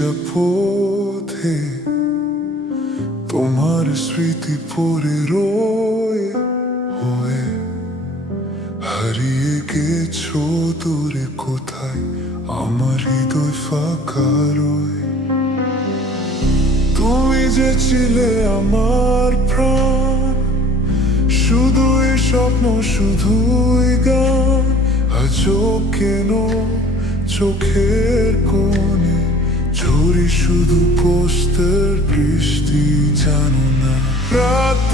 পথে তোমার স্মৃতি পরে রয়ে, হয়ে হারিয়ে গেছো দূরে কোথায়? আমার হৃদয় ফাঁকা রয়ে। তুমি যে ছিলে আমার প্রাণ শুধুই স্বপ্ন, শুধুই গান। আজও কেন চোখের কোণে ঝরি শুধু পোস্তের বৃষ্টি জানো না। রাত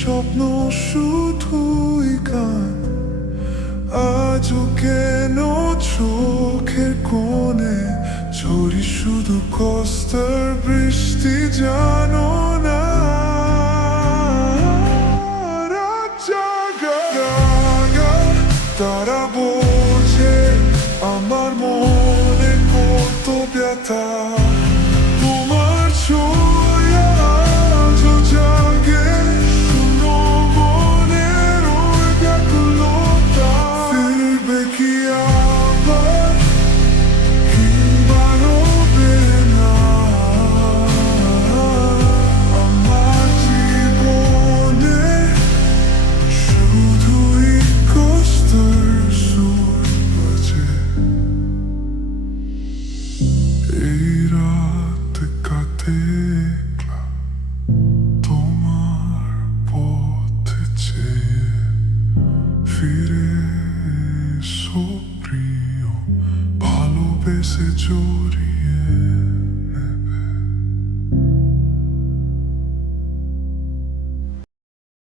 স্বপ্ন শুধুই গান। আজও কেন চোখের কোণে ঝরি শুধু কষ্টের বৃষ্টি, জানো না? তারা বোঝে আমার মনে কত ব্যথা। একলা তোমার পথ চেয়ে ফিরে সুপ্রিয় ভালোবেসে জড়িয়ে